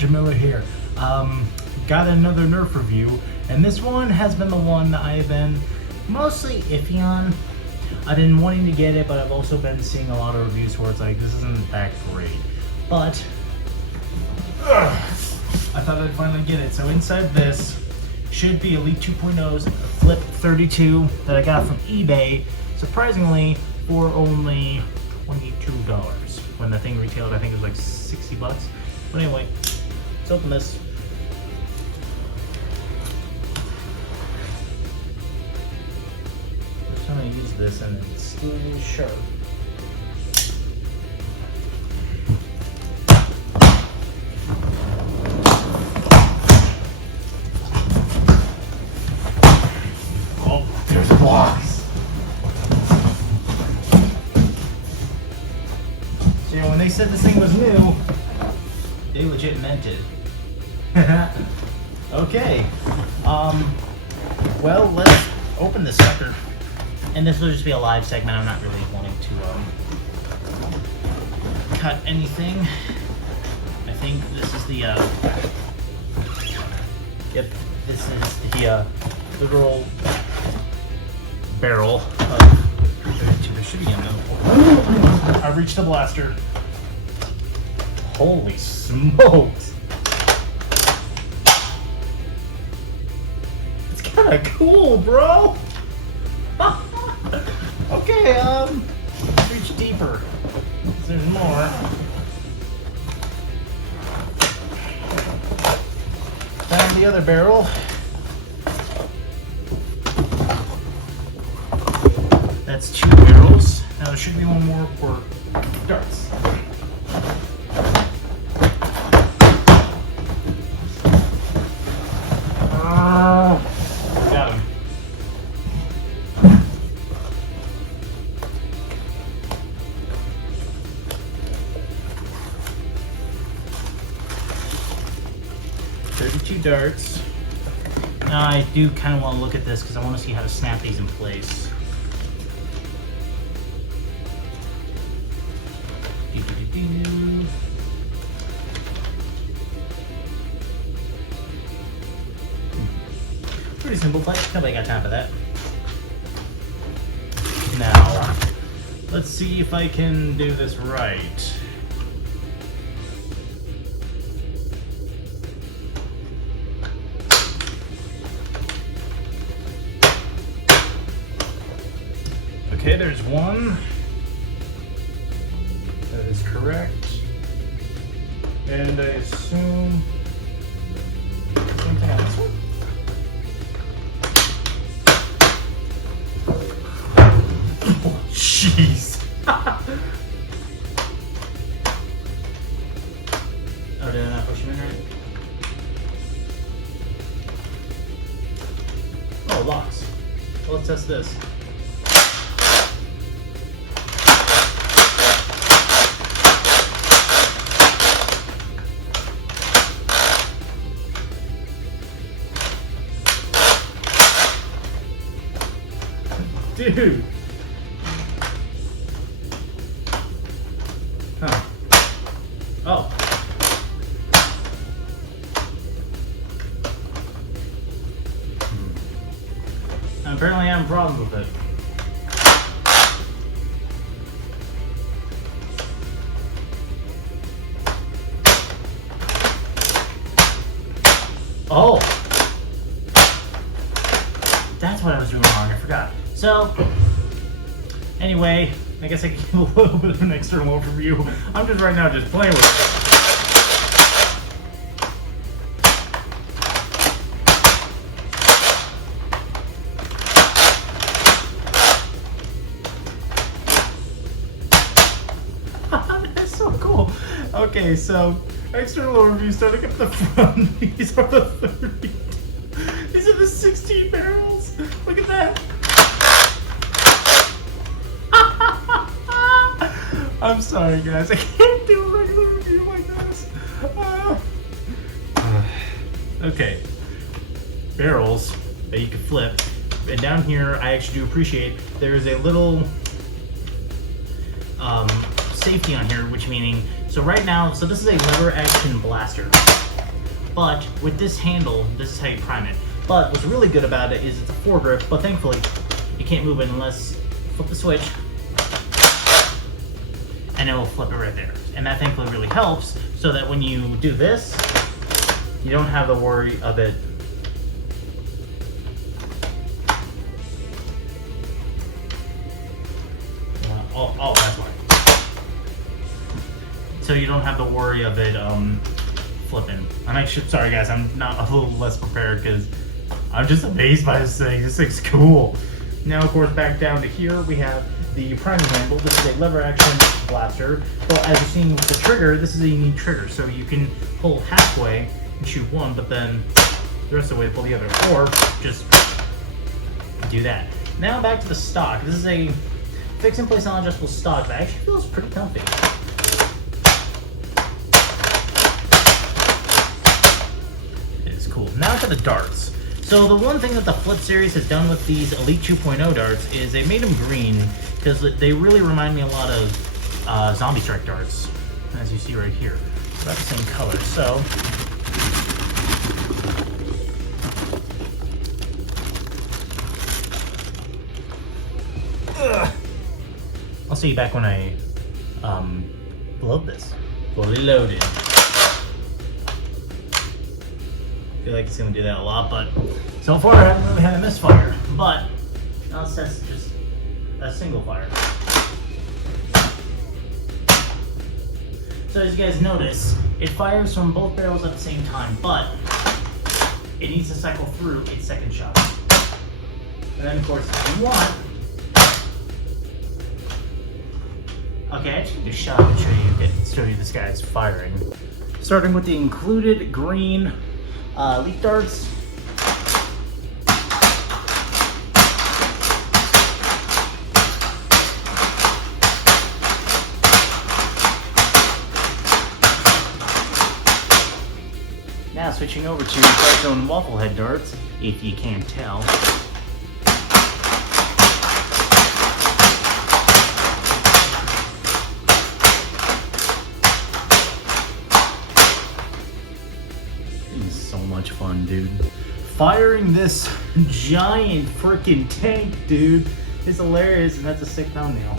Jamila here. Got another Nerf review, and this one has been the one that I have been mostly iffy on. I've been wanting to get it, but I've also been seeing a lot of reviews where it's like, this isn't that great. But I thought I'd finally get it. So inside this should be Elite 2.0's Flip 32 that I got from eBay, surprisingly, for only $22. When the thing retailed, I think it was like 60 bucks. But anyway, let's open this. First time I use this, and it's still sharp. Oh, there's blocks. So when they said this thing was new, they legit meant it. Okay. Well, let's open this sucker. And this will just be a live segment. I'm not really wanting to cut anything. I think this is the yep, this is the literal barrel of there should be a middle. I've reached the blaster. Holy smokes! It's kind of cool, bro. Okay, let's reach deeper. There's more. Found the other barrel. That's 2 barrels. Now there should be one more for darts. Got him. $32 darts. Now I do kind of want to look at this because I want to see how to snap these in place. Pretty simple fight. Nobody got time for that. Now, let's see if I can do this right. Okay, there's one. That is correct. And I assume same thing on this one. Oh, jeez. Oh, did I not push him in right? Oh, locks. Well, let's test this. Dude. Huh. Oh. I'm apparently having problems with it. Oh. That's what I was doing wrong. I forgot. So, anyway, I guess I can give a little bit of an external overview. I'm just right now just playing with it. That's so cool. Okay, so external overview starting at the front. These are the 30. These are the 16 barrels. Look at that. I'm sorry, guys. I can't do a regular review like this. Okay. Barrels that you can flip. And down here, I actually do appreciate there is a little safety on here, which meaning, so right now, so this is a lever action blaster. But with this handle, this is how you prime it. But what's really good about it is it's a foregrip, but thankfully you can't move it unless you flip the switch and it will flip it right there. And that thankfully really helps so that when you do this, you don't have the worry of it oh, that's why. So you don't have the worry of it flipping. I'm actually sorry guys, I'm not a little less prepared because I'm just amazed by this thing. This thing's cool. Now of course back down to here we have the priming handle. This is a lever action blaster, but as you're seeing with the trigger, this is a unique trigger. So you can pull halfway and shoot one, but then the rest of the way to pull the other, or just do that. Now back to the stock. This is a fix and place non-adjustable stock that actually feels pretty comfy. It is cool. Now to the darts. So the one thing that the Flip series has done with these Elite 2.0 darts is they made them green because they really remind me a lot of Zombie Strike darts, as you see right here. About the same color. So I'll see you back when I load this. Fully loaded. I feel like it's gonna do that a lot, but so far I haven't really had a misfire. But now it's just a single fire. So as you guys notice, it fires from both barrels at the same time, but it needs to cycle through its second shot. And then of course, if you want, okay, I actually just shot and show you this guy's firing. Starting with the included green Elite darts. Now switching over to Dark Zone Waffle Head darts, if you can't tell. So much fun, dude. Firing this giant freaking tank, dude, is hilarious, and that's a sick thumbnail.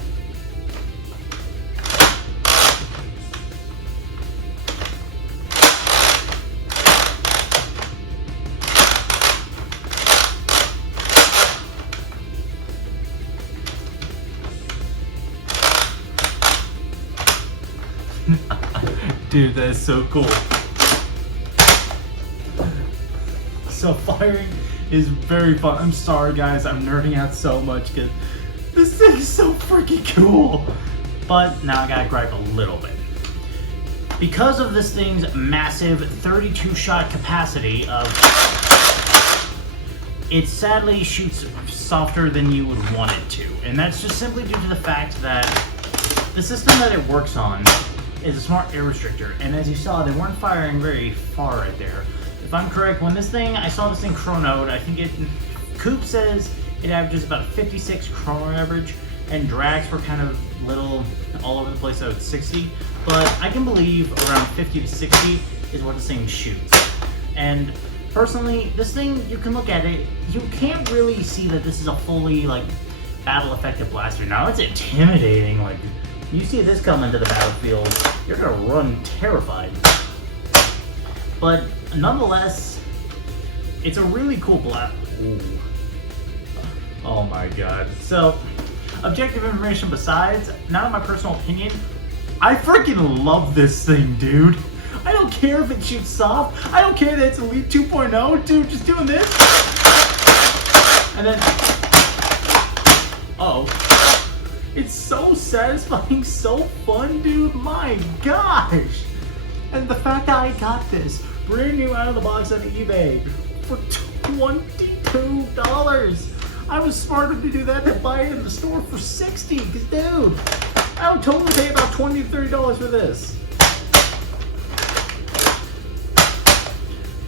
Dude, that is so cool. So firing is very fun. I'm sorry guys, I'm nerding out so much because this thing is so freaking cool. But now I gotta gripe a little bit. Because of this thing's massive 32 shot capacity it sadly shoots softer than you would want it to. And that's just simply due to the fact that the system that it works on is a smart air restrictor. And as you saw, they weren't firing very far right there. If I'm correct, when I saw this thing chronoed, I think Coop says it averages about a 56 chrono average, and drags were kind of little all over the place at 60, but I can believe around 50 to 60 is what this thing shoots. And personally, this thing, you can look at it, you can't really see that this is a fully battle effective blaster. Now it's intimidating, you see this come into the battlefield, you're gonna run terrified. But nonetheless, it's a really cool blast. Oh my god. So, objective information besides, not in my personal opinion, I freaking love this thing, dude. I don't care if it shoots soft. I don't care that it's Elite 2.0, dude, just doing this. And then, it's so satisfying, so fun, dude, my gosh. And the fact that I got this brand new out of the box on eBay for $22. I was smarter to do that than buy it in the store for $60, because dude, I would totally pay about $20 to $30 for this.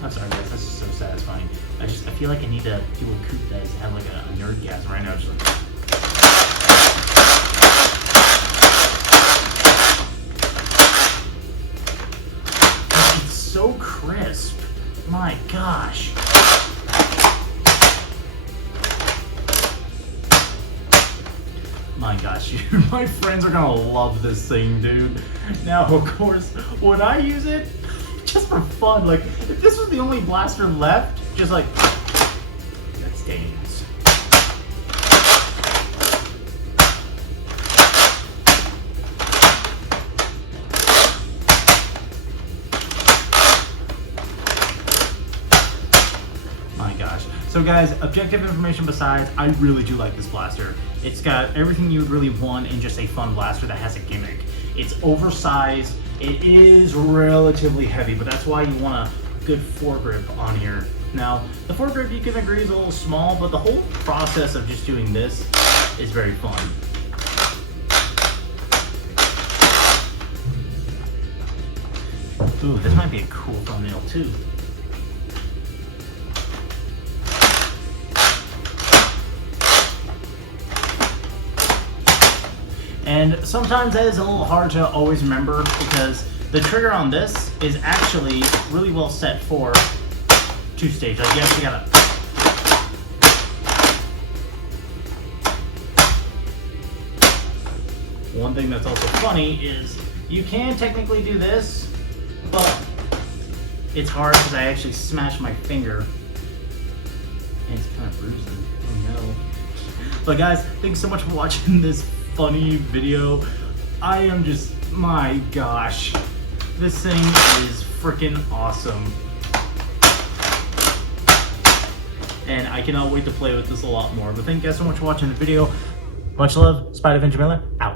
I'm sorry guys, that's just so satisfying. I feel like I need to do a Coop that have a nerdgasm right now, just so crisp. My gosh. My gosh, dude, my friends are gonna love this thing, dude. Now, of course, when I use it, just for fun, like, if this was the only blaster left, just like, that's dangerous. My gosh. So guys, objective information besides, I really do like this blaster. It's got everything you would really want in just a fun blaster that has a gimmick. It's oversized, it is relatively heavy, but that's why you want a good foregrip on here. Now, the foregrip you can agree is a little small, but the whole process of just doing this is very fun. Ooh, this might be a cool thumbnail too. And sometimes that is a little hard to always remember because the trigger on this is actually really well set for two-stage. Like you actually gotta. One thing that's also funny is you can technically do this, but it's hard because I actually smashed my finger and it's kind of bruising. Oh no. But guys, thanks so much for watching this funny video. I am just, my gosh, this thing is freaking awesome. And I cannot wait to play with this a lot more. But thank you guys so much for watching the video. Much love, Spider Avenger Miller, out.